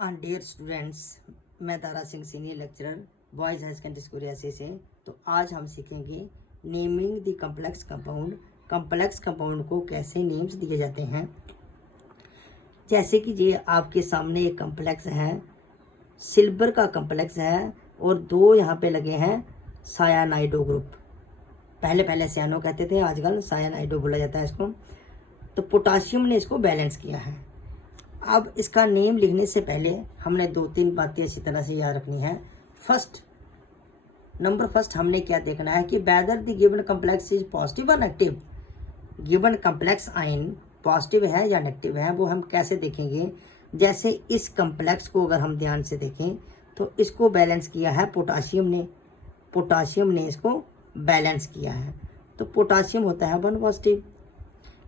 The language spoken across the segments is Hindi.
डियर स्टूडेंट्स, मैं Tara Singh senior lecturer boys high secondary school Reasi से। तो आज हम सीखेंगे naming the complex compound. Complex compound को कैसे नेम्स दिए जाते हैं। जैसे कि ये आपके सामने एक कम्प्लेक्स है, सिल्वर का कम्प्लेक्स है और दो यहाँ पे लगे हैं सायानाइडो ग्रुप। पहले सियानो कहते थे, आजकल सायानाइडो बोला जाता है इसको। तो पोटाशियम ने इसको बैलेंस किया है। अब इसका नेम लिखने से पहले हमने दो तीन बातें अच्छी तरह से याद रखनी है। फर्स्ट हमने क्या देखना है कि whether the given complex is positive or negative. Given complex ion positive है या नेगेटिव है, वो हम कैसे देखेंगे। जैसे इस कम्प्लेक्स को अगर हम ध्यान से देखें तो इसको बैलेंस किया है पोटाशियम ने इसको बैलेंस किया है। तो पोटाशियम होता है 1 पॉजिटिव।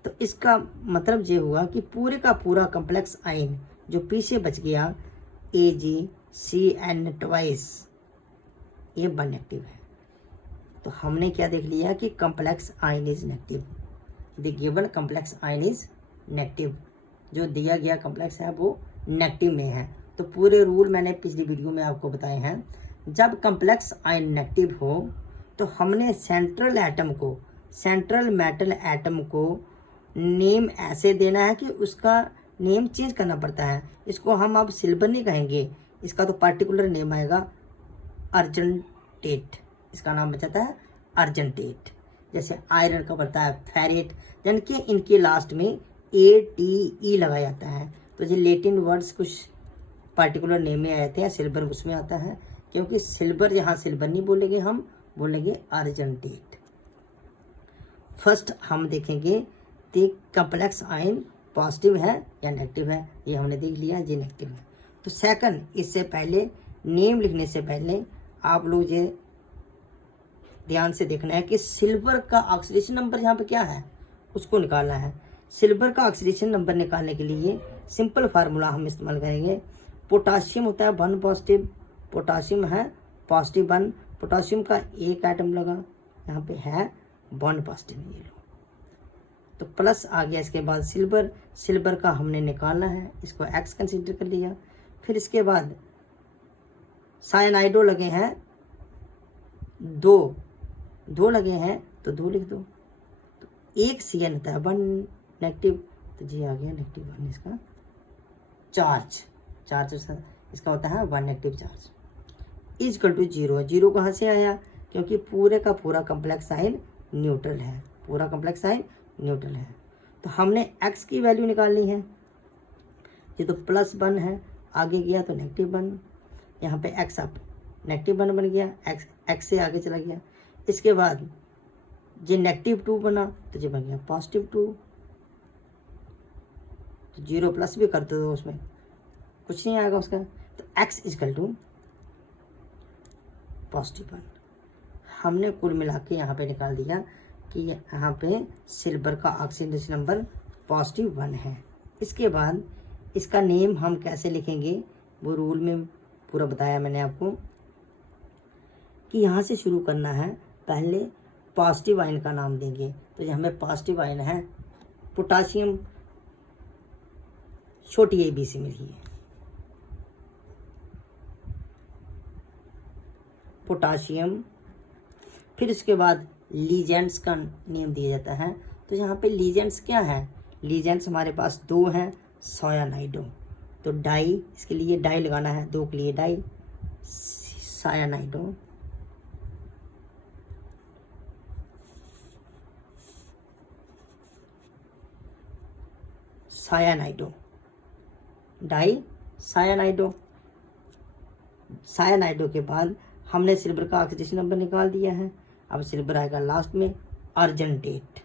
तो इसका मतलब ये हुआ कि पूरे का पूरा कम्प्लेक्स आयन जो पीछे बच गया AgCN ट्वाइस, ये 1 नेगेटिव है। तो हमने क्या देख लिया कि complex ion is negative. The given complex ion is negative. जो दिया गया कम्प्लेक्स है वो नेगेटिव में है। तो पूरे रूल मैंने पिछली वीडियो में आपको बताए हैं। जब कम्प्लेक्स आयन नेगेटिव हो तो हमने सेंट्रल मेटल एटम को नेम ऐसे देना है कि उसका नेम चेंज करना पड़ता है। इसको हम अब सिल्वर नहीं कहेंगे, इसका तो पार्टिकुलर नेम आएगा अर्जेंटेट। इसका नाम बचाता है अर्जेंटेट। जैसे आयरन का पड़ता है फेरेट, यानी कि इनके लास्ट में ATE लगाया जाता है। तो ये लेटिन वर्ड्स कुछ पार्टिकुलर नेम में आते हैं, सिल्वर उसमें आता है, क्योंकि सिल्वर यहाँ सिल्वर नहीं बोलेंगे, हम बोलेंगे अर्जेंटेट। फर्स्ट हम देखेंगे कम्प्लेक्स आयन पॉजिटिव है या नेगेटिव है। ये हमने देख लिया, ये नेगेटिव है। तो सेकंड, इससे पहले नेम लिखने से पहले आप लोग ये ध्यान से देखना है कि सिल्वर का ऑक्सीडेशन नंबर यहाँ पे क्या है, उसको निकालना है। सिल्वर का ऑक्सीडेशन नंबर निकालने के लिए सिंपल फार्मूला हम इस्तेमाल करेंगे। पोटाशियम होता है 1 पॉजिटिव, पोटाशियम है पॉजिटिव 1। पोटाशियम का एक एटम लगा, यहाँ पे है 1 पॉजिटिव। ये लो, तो प्लस आ गया। इसके बाद सिल्वर का हमने निकालना है, इसको X कंसीडर कर लिया। फिर इसके बाद साइनाइडो लगे हैं दो लगे हैं, तो 2 लिख दो। तो एक CN होता है 1 नेगेटिव, तो जी आ गया नेगेटिव 1। इसका चार्ज इसका होता है 1 नेगेटिव चार्ज इजकल टू 0। 0 कहाँ से आया, क्योंकि पूरे का पूरा कम्प्लेक्स आयन न्यूट्रल है, पूरा कम्प्लेक्स आयन न्यूट्रल है। तो हमने X की वैल्यू निकालनी है। ये तो +1 है, आगे गया तो -1। यहाँ पे X अब -1 बन गया, X से आगे चला गया। इसके बाद ये -2 बना, तो ये बन गया +2। तो 0 प्लस भी करते हो, उसमें कुछ नहीं आएगा उसका। तो X इजकल टू +1। हमने कुल मिला के यहाँ पे निकाल दिया कि यहाँ पे सिल्वर का ऑक्सीडेशन नंबर +1 है। इसके बाद इसका नेम हम कैसे लिखेंगे, वो रूल में पूरा बताया मैंने आपको कि यहाँ से शुरू करना है। पहले पॉजिटिव आयन का नाम देंगे। तो जो हमें पॉजिटिव आयन है पोटाशियम, छोटी AB से मिली है पोटाशियम। फिर इसके बाद लीजेंड्स का नेम दिया जाता है। तो यहाँ पे लीजेंड्स क्या है, लीजेंड्स हमारे पास 2 हैं सायानाइडो। तो डाई, इसके लिए डाई लगाना है, 2 के लिए डाई सायानाइडो। डाई सायानाइडो के बाद हमने सिल्वर का ऑक्सीडेशन नंबर निकाल दिया है। अब सिल्वर आएगा लास्ट में अर्जेंटेट,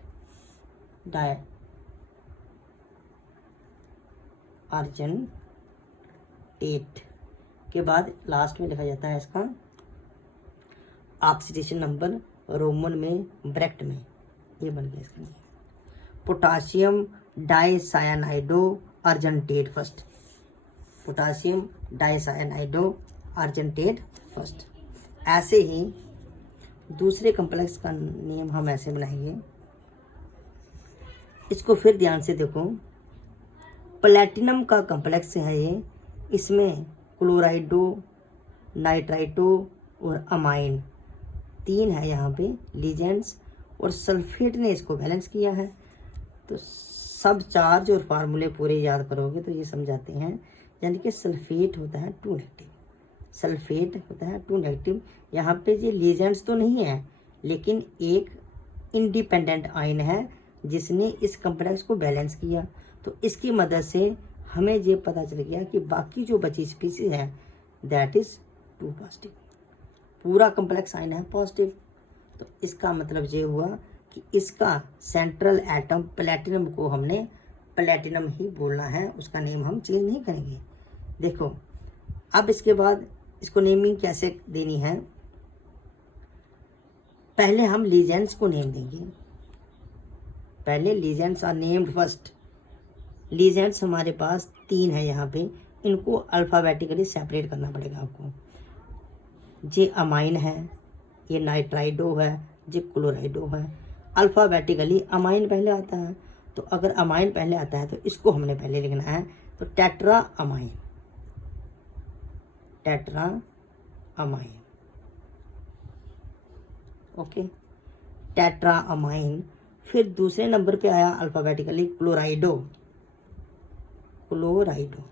अर्जेंटेट के बाद लास्ट में लिखा जाता है इसका ऑक्सीडेशन नंबर रोमन में ब्रैकेट में। ये बन गया इसका potassium dicyanido argentate first, potassium dicyanido argentate first. ऐसे ही दूसरे कम्प्लेक्स का नेम हम ऐसे बनाएंगे। इसको फिर ध्यान से देखो, प्लैटिनम का कम्प्लेक्स है ये, इसमें क्लोराइडो, नाइट्राइटो और अमाइन 3 है यहाँ पे लीजेंड्स, और सल्फेट ने इसको बैलेंस किया है। तो सब चार्ज और फार्मूले पूरे याद करोगे तो ये समझाते हैं, यानी कि सल्फेट होता है 2 नेगेटिव, सल्फेट होता है 2 नेगेटिव। यहाँ पे ये लीजेंड्स तो नहीं है, लेकिन एक इंडिपेंडेंट आयन है जिसने इस कॉम्प्लेक्स को बैलेंस किया। तो इसकी मदद से हमें ये पता चल गया कि बाकी जो बची स्पीसीज है दैट इज 2 पॉजिटिव, पूरा कॉम्प्लेक्स आयन है पॉजिटिव। तो इसका मतलब ये हुआ कि इसका सेंट्रल एटम प्लेटिनम को हमने प्लेटिनम ही बोलना है, उसका नेम हम चेंज नहीं करेंगे। देखो अब इसके बाद इसको नेमिंग कैसे देनी है, पहले हम लीजेंड्स को नेम देंगे। पहले ligands are named first. Ligands हमारे पास 3 है यहाँ पे, इनको अल्फ़ाबेटिकली सेपरेट करना पड़ेगा आपको। ये अमाइन है, ये नाइट्राइडो है, ये क्लोराइडो है। अल्फ़ाबेटिकली अमाइन पहले आता है, तो अगर अमाइन पहले आता है तो इसको हमने पहले लिखना है। तो tetra amine, tetra amine, okay, tetra amine. फिर दूसरे नंबर पे आया अल्फ़ाबेटिकली क्लोराइडो, क्लोराइडो,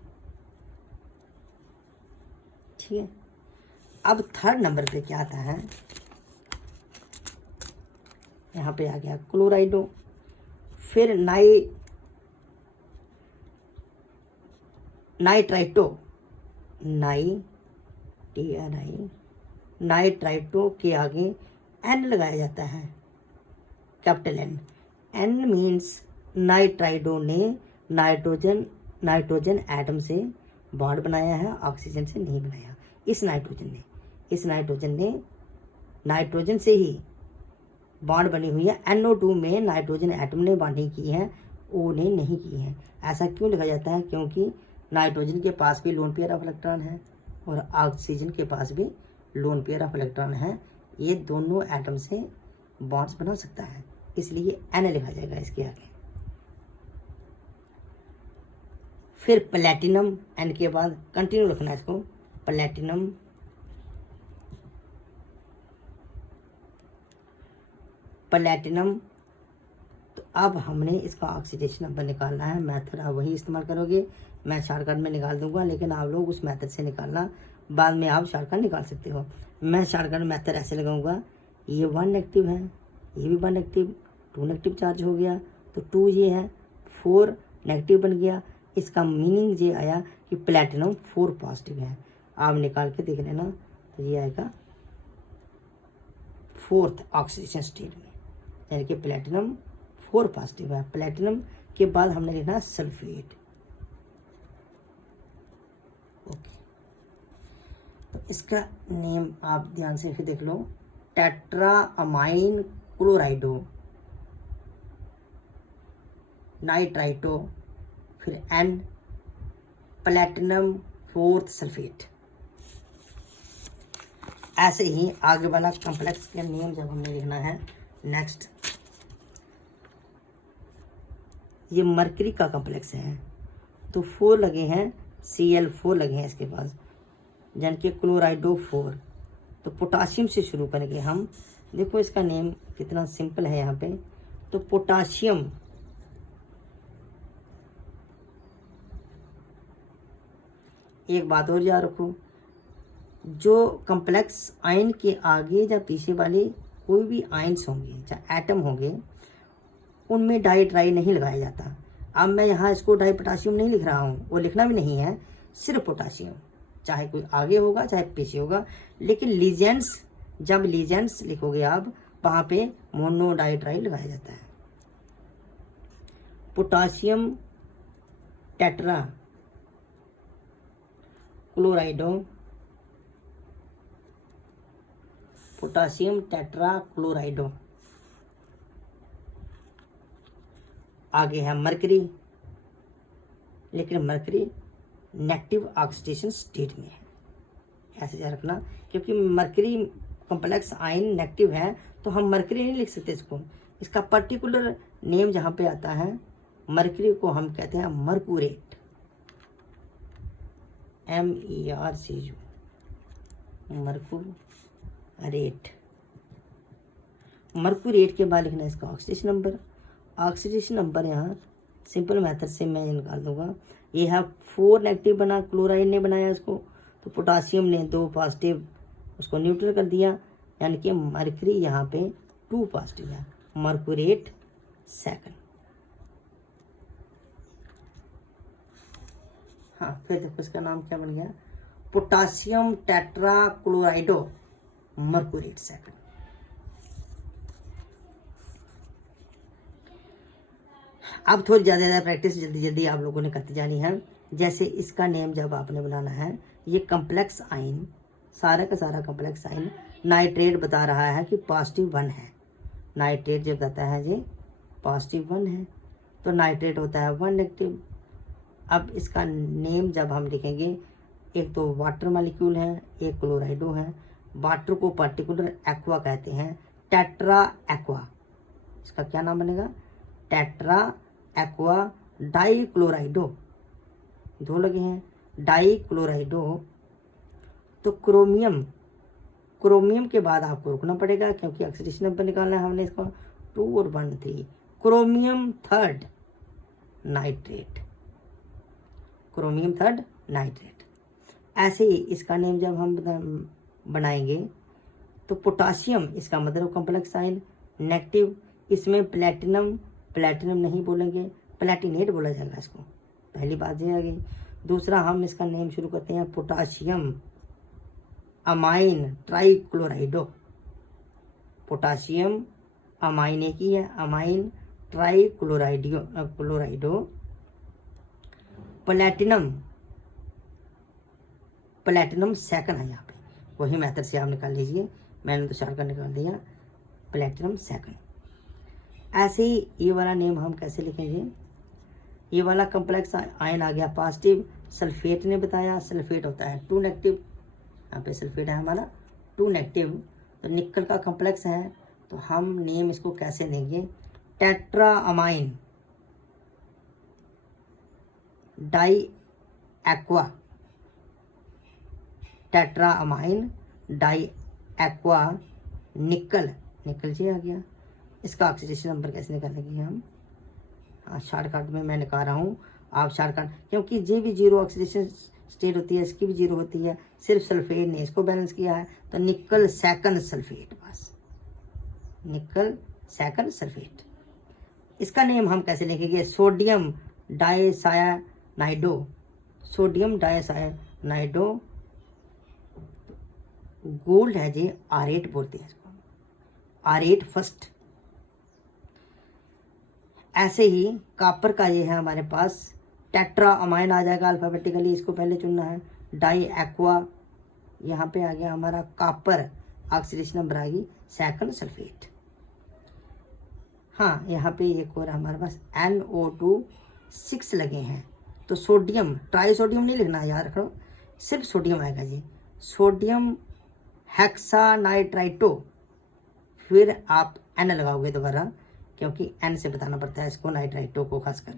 ठीक है। अब थर्ड नंबर पे क्या आता है, यहाँ पे आ गया क्लोराइडो। फिर नाइट्राइटो, नाइट्राइटो के आगे एन लगाया जाता है, कैपिटल एन। एन मीन्स नाइट्राइडो ने नाइट्रोजन एटम से बॉन्ड बनाया है, ऑक्सीजन से नहीं बनाया। इस नाइट्रोजन ने नाइट्रोजन से ही बॉन्ड बनी हुई है। NO2 में नाइट्रोजन एटम ने बॉन्डिंग की है, O ने नहीं की है। ऐसा क्यों लिखा जाता है, क्योंकि नाइट्रोजन के पास भी लोन पेयर ऑफ इलेक्ट्रॉन है और ऑक्सीजन के पास भी लोन पेयर ऑफ इलेक्ट्रॉन है। ये दोनों एटम से बॉन्ड्स बना सकता है, इसलिए N लिखा जाएगा इसके आगे। फिर प्लेटिनम, N के बाद कंटिन्यू रखना है इसको, प्लेटिनम, प्लेटिनम। तो अब हमने इसका ऑक्सीडेशन नंबर निकालना है। मेथड आप वही इस्तेमाल करोगे, मैं शॉर्टकट में निकाल दूंगा, लेकिन आप लोग उस मेथड से निकालना, बाद में आप शॉर्टकट निकाल सकते हो। मैं शॉर्टकट मेथड ऐसे लगाऊंगा, ये 1 नेगेटिव है, ये भी 1 नेगेटिव, 2 नेगेटिव चार्ज हो गया, तो 2 ये है, 4 नेगेटिव बन गया। इसका मीनिंग ये आया कि प्लेटिनम 4 पॉजिटिव है। आप निकाल के देख लेना, तो ये आएगा 4th ऑक्सीडेशन स्टेट में, यानी कि प्लेटिनम 4 पॉजिटिव है। प्लेटिनम के बाद हमने लिखना सल्फेट, ओके। तो इसका नेम आप ध्यान से फिर देख लो, टेट्रा अमाइन क्लोराइडो, नाइट्राइटो, फिर N, प्लेटिनम 4th सल्फेट। ऐसे ही आगे वाला कॉम्प्लेक्स का नेम जब हमने लिखना है, नेक्स्ट ये मरकरी का कॉम्प्लेक्स है, तो 4 लगे हैं, Cl4 लगे हैं इसके पास, यानी कि क्लोराइडो 4। तो पोटाशियम से शुरू करेंगे हम। देखो इसका नेम कितना सिंपल है यहाँ पे। तो पोटाशियम, एक बात और याद रखो, जो कॉम्प्लेक्स आयन के आगे या पीछे वाले कोई भी आयन्स होंगे, चाहे एटम होंगे, उनमें डाई ट्राई नहीं लगाया जाता। अब मैं यहाँ इसको डाई पोटाशियम नहीं लिख रहा हूँ, वो लिखना भी नहीं है, सिर्फ पोटाशियम, चाहे कोई आगे होगा चाहे पीछे होगा। लेकिन लीजेंड्स, जब लीजेंड्स लिखोगे आप, वहाँ पे मोनो डाई ट्राई लगाया जाता है। Potassium tetra क्लोराइडो, potassium tetra क्लोराइडो। आगे है मरकरी, लेकिन मरकरी नेगेटिव ऑक्सीडेशन स्टेट में है, ऐसे याद रखना, क्योंकि मरकरी कॉम्प्लेक्स आयन नेगेटिव है, तो हम मरकरी नहीं लिख सकते इसको। इसका पर्टिकुलर नेम जहाँ पे आता है, मरकरी को हम कहते हैं मरकुरेट, MERCU, मर्कुरेट। मर्कुरेट के बाद लिखना है इसका ऑक्सीडेशन नंबर। ऑक्सीडेशन नंबर यहाँ सिंपल मेथड से मैं निकाल दूंगा। ये है 4 नेगेटिव बना, क्लोराइड ने बनाया उसको, तो पोटासियम ने 2 पॉजिटिव उसको न्यूट्रल कर दिया, यानी कि मरकरी यहाँ पे 2 पॉजिटिव है, मर्कुरेट सेकंड। हाँ, फिर देखो इसका नाम क्या बन गया, पोटासियम टेट्रा क्लोराइडो मर्कुरेट सेकंड। अब थोड़ी ज़्यादा प्रैक्टिस जल्दी जल्दी आप लोगों ने करती जानी है। जैसे इसका नेम जब आपने बनाना है, ये कम्प्लेक्स आइन, सारा का सारा कम्प्लेक्स आइन नाइट्रेट बता रहा है कि +1 है। नाइट्रेट जब बताता है जी +1 है, तो नाइट्रेट होता है 1 नेगेटिव। अब इसका नेम जब हम लिखेंगे, एक तो वाटर मॉलिक्यूल है, एक क्लोराइडो है। वाटर को पर्टिकुलर एक्वा कहते हैं, टेट्रा एक्वा। इसका क्या नाम बनेगा, टेट्रा एक्वा डाई क्लोराइडो, 2 लगे हैं, डाई क्लोराइडो। तो क्रोमियम के बाद आपको रुकना पड़ेगा, क्योंकि ऑक्सीडेशन नंबर निकालना है हमने इसका 2 और 1 3। Chromium 3 nitrate, chromium 3 nitrate. ऐसे ही इसका नेम जब हम बनाएंगे, तो पोटासियम, इसका मतलब कॉम्प्लेक्स आयन नेगेटिव, इसमें प्लेटिनम नहीं बोलेंगे, प्लेटिनेट बोला जाएगा इसको, पहली बात ये आ गई। दूसरा, हम इसका नेम शुरू करते हैं पोटासियम अमाइन ट्राइक्लोराइडो। पोटासियम अमाइन एक ही है, अमाइन ट्राइक्लोराइडो। प्लेटिनम सेकंड है यहाँ पे, वही मेथड से आप निकाल लीजिए, मैंने तो शॉर्टकट निकाल दिया, प्लेटिनम सेकंड। ऐसे ही ये वाला नेम हम कैसे लिखेंगे, ये वाला कम्प्लेक्स आयन आ गया पॉजिटिव, सल्फेट ने बताया, सल्फेट होता है 2 नेगेटिव, यहाँ पे सल्फेट है हमारा 2 नेगेटिव, तो निकल का कम्प्लेक्स है, तो हम नेम इसको कैसे देंगे, tetra amine di aqua, tetra amine di aqua nickel जी आ गया। इसका ऑक्सीडेशन नंबर कैसे निकालेंगे हम, हाँ शॉर्टकट में मैं निकाल रहा हूँ, आप शॉर्टकट, क्योंकि ये भी 0 ऑक्सीडेशन स्टेट होती है, इसकी भी 0 होती है, सिर्फ सल्फेट ने इसको बैलेंस किया है, तो निकल सेकंड सल्फेट, बस निकल सेकंड सल्फेट। इसका नेम हम कैसे लिखेंगे, सोडियम डाइसायानाइडो, सोडियम डाइसायानाइडो, गोल्ड है जी, आरेट बोलते हैं इसको, आरेट फर्स्ट। ऐसे ही कॉपर का ये है हमारे पास, टेट्रा अमाइन आ जाएगा अल्फाबेटिकली, इसको पहले चुनना है, डाई एक्वा, यहाँ पे आ गया हमारा कॉपर, ऑक्सीडेशन नंबर आ गई सेकंड सल्फेट। हाँ, यहाँ पे एक और हमारे पास NO2 6 लगे हैं, तो सोडियम, ट्राई सोडियम नहीं लिखना है, याद रखो, सिर्फ सोडियम आएगा जी, सोडियम हेक्सानाइट्राइटो, फिर आप N लगाओगे दोबारा, क्योंकि N से बताना पड़ता है इसको, नाइट्राइटो को खासकर,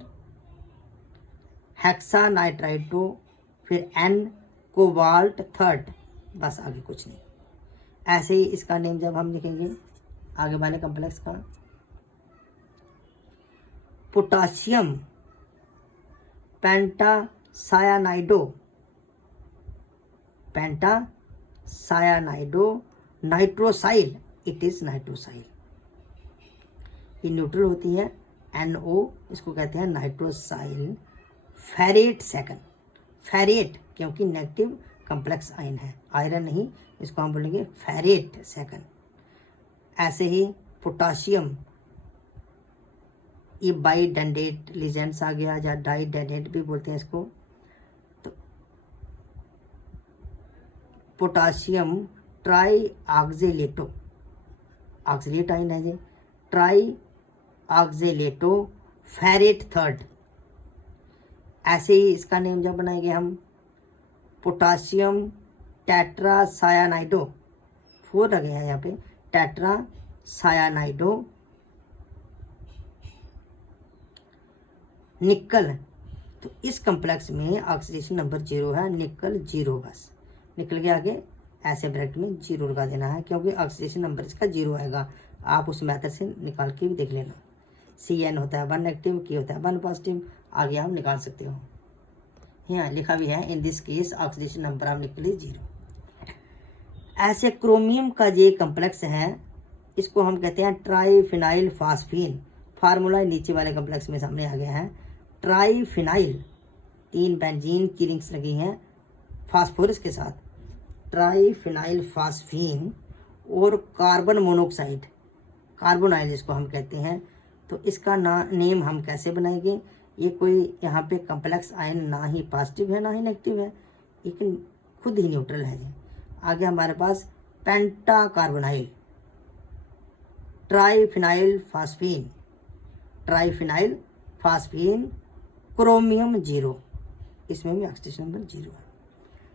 हेक्सानाइट्राइटो, फिर N कोबाल्ट 3, बस आगे कुछ नहीं। ऐसे ही इसका नेम जब हम लिखेंगे आगे वाले कम्प्लेक्स का, पोटासियम पेंटासायानाइडो नाइट्रोसाइल, इट इज नाइट्रोसाइल, ये न्यूट्रल होती है, NO, इसको कहते हैं नाइट्रोसाइल। फेरेट सेकंड, फेरेट क्योंकि नेगेटिव कम्प्लेक्स आयन है, आयरन नहीं, इसको हम बोलेंगे फेरेट सेकंड। ऐसे ही पोटासियम, ये बाइडेंडेट लीजेंड्स आ गया, या डाइडेंडेट भी बोलते हैं इसको, तो potassium try oxalato, oxalate ion है ये, ट्राई ऑक्जेलेटो फेरेट 3। ऐसे ही इसका नेम जब बनाएंगे हम, पोटासियम टेट्रासायानाइडो, 4 लगे हैं यहाँ पे, टेट्रासायानाइडो निकल, तो इस कम्प्लेक्स में ऑक्सीडेशन नंबर 0 है, निकल 0, बस निकल के आगे ऐसे ब्रैकेट में 0 लगा देना है, क्योंकि ऑक्सीडेशन नंबर इसका 0 आएगा। आप उस मेथड से निकाल के भी देख लेना। CN होता है 1 नेगेटिव, K होता है 1 पॉजिटिव, आगे आप निकाल सकते हो। यहाँ लिखा भी है in this case oxidation number of निकल इज 0। ऐसे क्रोमियम का ये कम्प्लेक्स है, इसको हम कहते हैं ट्राईफिनाइल फास्फीन। फार्मूला नीचे वाले कम्प्लेक्स में सामने आ गया है। ट्राईफिनाइल, 3 बेंजीन की रिंग्स लगी हैं फास्फोरस के साथ, ट्राईफिनाइल फास्फीन और कार्बन मोनोऑक्साइड, कार्बोनाइल जिसको हम कहते हैं। तो इसका नेम हम कैसे बनाएंगे? ये कोई यहाँ पे कम्प्लेक्स आयन ना ही पॉजिटिव है ना ही नेगेटिव है, लेकिन खुद ही न्यूट्रल है जी। आगे हमारे पास penta carbonyl, triphenyl phosphine, triphenyl phosphine, chromium 0, इसमें भी ऑक्सीडेशन नंबर 0 है।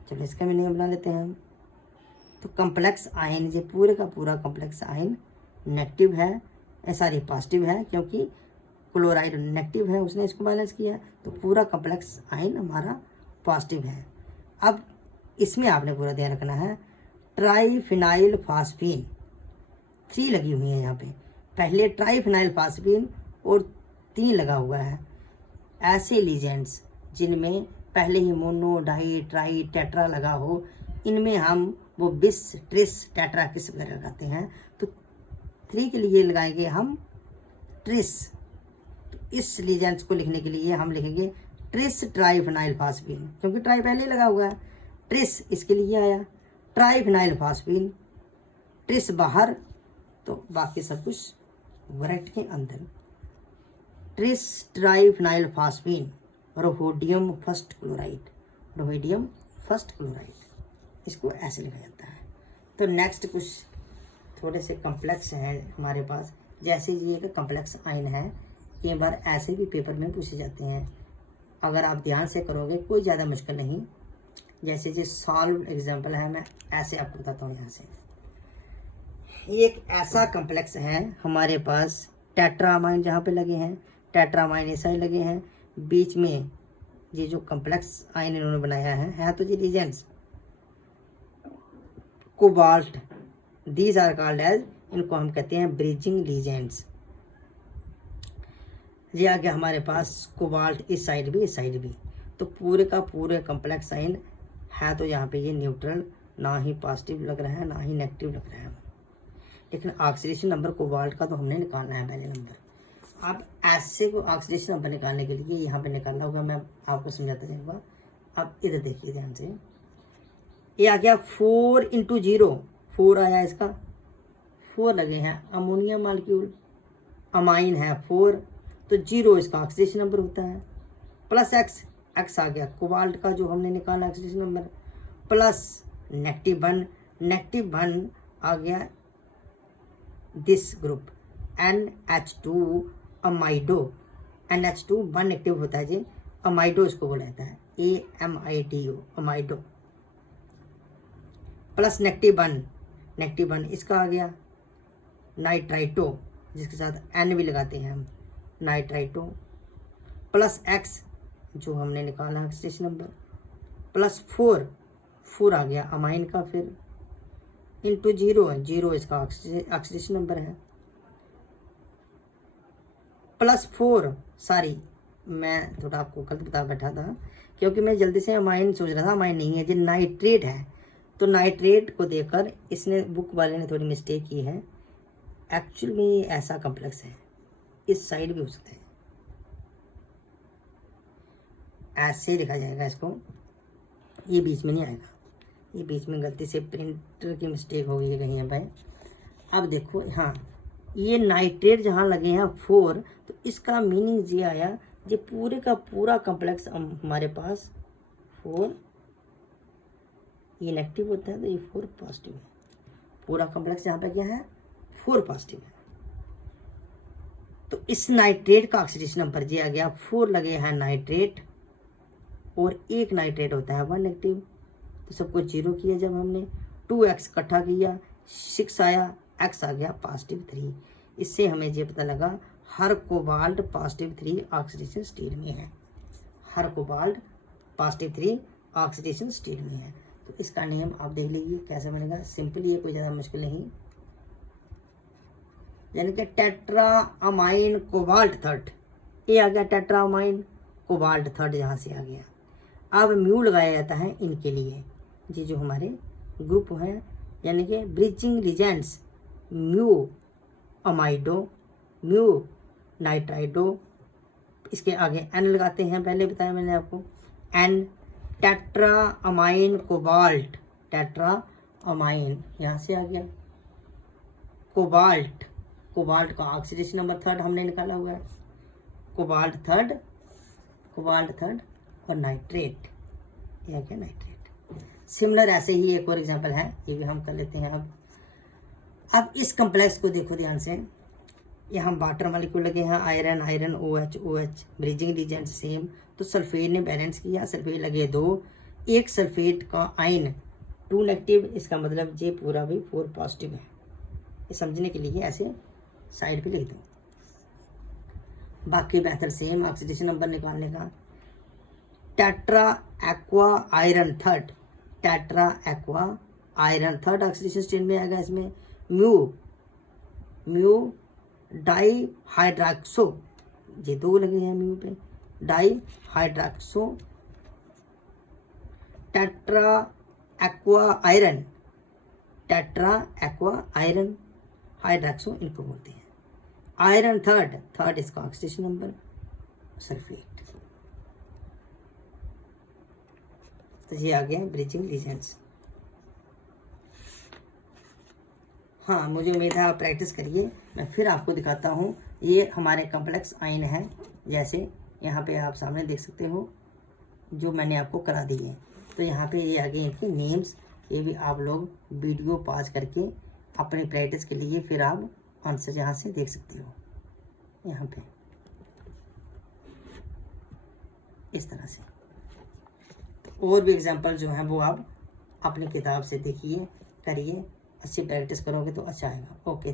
चलो इसका भी नेम बना लेते हैं हम। तो कम्प्लेक्स आयन, ये पूरे का पूरा कम्प्लेक्स आयन नेगेटिव है, सॉरी पॉजिटिव है, क्योंकि क्लोराइड नेगेटिव है, उसने इसको बैलेंस किया, तो पूरा कम्प्लेक्स आयन हमारा पॉजिटिव है। अब इसमें आपने पूरा ध्यान रखना है, ट्राईफिनाइल फास्फीन 3 लगी हुई है यहाँ पे, पहले ट्राईफिनाइल फास्फीन और 3 लगा हुआ है। ऐसे लीजेंड्स जिनमें पहले ही मोनो, डाई, ट्राई, टेट्रा लगा हो, इनमें हम वो बिस, ट्रिस, टेट्रा किस वगैरह लगाते हैं। तो 3 के लिए लगाएंगे हम ट्रिस। तो इस लीजेंड्स को लिखने के लिए हम लिखेंगे ट्रिस ट्राईफिनाइल फास्फीन, क्योंकि ट्राई पहले लगा हुआ है, ट्रिस इसके लिए आया, ट्राईफिनाइल फास्फीन, ट्रिस बाहर, तो बाकी सब कुछ ब्रैकेट के अंदर। Tris triphenyl phosphine, rhodium first chloride, rhodium first chloride, इसको ऐसे लिखा जाता है। तो नेक्स्ट कुछ थोड़े से कम्प्लेक्स हैं हमारे पास, जैसे ये एक कम्प्लेक्स आयन है, कई बार ऐसे भी पेपर में पूछे जाते हैं, अगर आप ध्यान से करोगे कोई ज़्यादा मुश्किल नहीं। जैसे जो सॉल्व एग्जांपल है, मैं ऐसे आपको बताता हूँ। यहाँ से ये एक ऐसा कम्प्लेक्स है हमारे पास, टेट्रामाइन जहाँ पे लगे हैं, टेट्रामाइन ऐसा ही लगे हैं, बीच में ये जो कम्प्लेक्स आयन इन्होंने बनाया है तो ये reagents cobalt, these are called as, इनको हम कहते हैं ब्रिजिंग लीजेंड्स। ये आ गया हमारे पास कोबाल्ट, इस साइड भी इस साइड भी, तो पूरे का पूरे कम्प्लेक्स आयन है। तो यहाँ पे ये न्यूट्रल, ना ही पॉजिटिव लग रहा है ना ही नेगेटिव लग रहा है। लेकिन ऑक्सीडेशन नंबर कोबाल्ट का तो हमने निकालना है पहले नंबर। अब ऐसे को ऑक्सीडेशन नंबर निकालने के लिए यहाँ पे निकालना होगा, मैं आपको समझाता जाऊँगा। अब इधर देखिए ध्यान से, ये आ गया 4 × 0, 4 आया, इसका 4 लगे हैं, अमोनिया मालिक्यूल, अमाइन है 4, तो 0 इसका ऑक्सीडेशन नंबर होता है, प्लस x, x आ गया कोबाल्ट का जो हमने निकाला ऑक्सीडेशन नंबर, प्लस नेगेटिव 1 आ गया this group NH2 amido, NH2 1 negative होता है जी, अमाइडो इसको बोला जाता है, AMIDO अमाइडो, प्लस नेगेटिव 1 इसका आ गया नाइट्राइटो, जिसके साथ N भी लगाते हैं हम, नाइट्राइटो, प्लस X जो हमने निकाला ऑक्सीडेशन नंबर, प्लस 4 आ गया अमाइन का, फिर इंटू 0 इसका ऑक्सीडेशन नंबर है, प्लस 4, सॉरी मैं थोड़ा आपको गलत बता बैठा था, क्योंकि मैं जल्दी से अमाइन सोच रहा था, अमाइन नहीं है, ये नाइट्रेट है। तो नाइट्रेट को देखकर इसने, बुक वाले ने थोड़ी मिस्टेक की है, एक्चुअल में ये ऐसा कम्प्लेक्स है, इस साइड भी हो सकता है, ऐसे लिखा जाएगा इसको, ये बीच में नहीं आएगा, ये बीच में गलती से प्रिंटर की मिस्टेक हो गई है कहीं भाई। अब देखो, हाँ ये नाइट्रेट जहाँ लगे हैं 4, तो इसका मीनिंग ये आया, ये पूरे का पूरा कम्प्लेक्स हमारे पास 4, ये नेगेटिव होता है तो ये 4 पॉजिटिव है, पूरा कम्प्लेक्स यहाँ पे क्या है 4 पॉजिटिव है। तो इस नाइट्रेट का ऑक्सीडेशन नंबर ये आ गया, 4 लगे हैं नाइट्रेट, और एक नाइट्रेट होता है 1 नेगेटिव, तो सबको 0 किया जब हमने, 2x इकट्ठा किया 6 आया, x आ गया पॉजिटिव 3। इससे हमें ये पता लगा हर कोबाल्ट पॉजिटिव 3 ऑक्सीडेशन स्टेट में है, हर कोबाल्ट +3 ऑक्सीडेशन स्टेट में है। तो इसका नेम आप देख लीजिए कैसे बनेगा, सिंपल, ये कोई ज़्यादा मुश्किल नहीं, यानी कि टेट्राअमाइन कोबाल्ट थर्ड, ये आ गया टेट्राअमाइन कोबाल्ट थर्ड, यहाँ से आ गया। अब म्यू लगाया जाता है इनके लिए, ये जो हमारे ग्रुप हैं, यानी कि bridging reagents, mu amido, mu nitrido, इसके आगे एन लगाते हैं, पहले बताया मैंने आपको, एन टेट्राअमाइन कोबाल्ट, टेट्राअमाइन यहाँ से आ गया, कोबाल्ट, कोबाल्ट का ऑक्सीडेशन नंबर थर्ड हमने निकाला हुआ है, कोबाल्ट थर्ड और नाइट्रेट, यह क्या नाइट्रेट। सिमिलर ऐसे ही एक और एग्जांपल है, ये भी हम कर लेते हैं। अब इस कम्प्लेक्स को देखो ध्यान से, यहाँ वाटर मॉलिक्यूल लगे हैं, iron iron, OH OH, bridging reagent same, तो सल्फेट ने बैलेंस किया, सल्फेट लगे 2, एक सल्फेट का आयन 2 नेगेटिव, इसका मतलब ये पूरा भी 4 पॉजिटिव है। ये समझने के लिए ऐसे साइड पे लिख दो, बाकी बेहतर सेम ऑक्सीडेशन नंबर निकालने का। Tetra aqua iron third, tetra aqua iron third oxidation state में आएगा। इसमें म्यू डाई हाइड्रॉक्सो, ये 2 लगे हैं म्यू पे, di hydroxo, tetra aqua iron, tetra aqua iron hydroxo इनको बोलते हैं। आयरन थर्ड इसका ऑक्सीडेशन नंबर सल्फेट। तो ये आ गया ब्रिजिंग रीजेंट्स। हाँ, मुझे उम्मीद है आप प्रैक्टिस करिए। मैं फिर आपको दिखाता हूँ, ये हमारे कम्प्लेक्स आयन है, जैसे यहाँ पे आप सामने देख सकते हो जो मैंने आपको करा दिए। तो यहाँ पे ये आगे इनके नेम्स, ये भी आप लोग वीडियो पॉज करके अपनी प्रैक्टिस के लिए फिर आप आंसर यहाँ से देख सकते हो, यहाँ पे इस तरह से। तो और भी एग्जांपल जो हैं वो आप अपनी किताब से देखिए, करिए, अच्छी प्रैक्टिस करोगे तो अच्छा आएगा। ओके।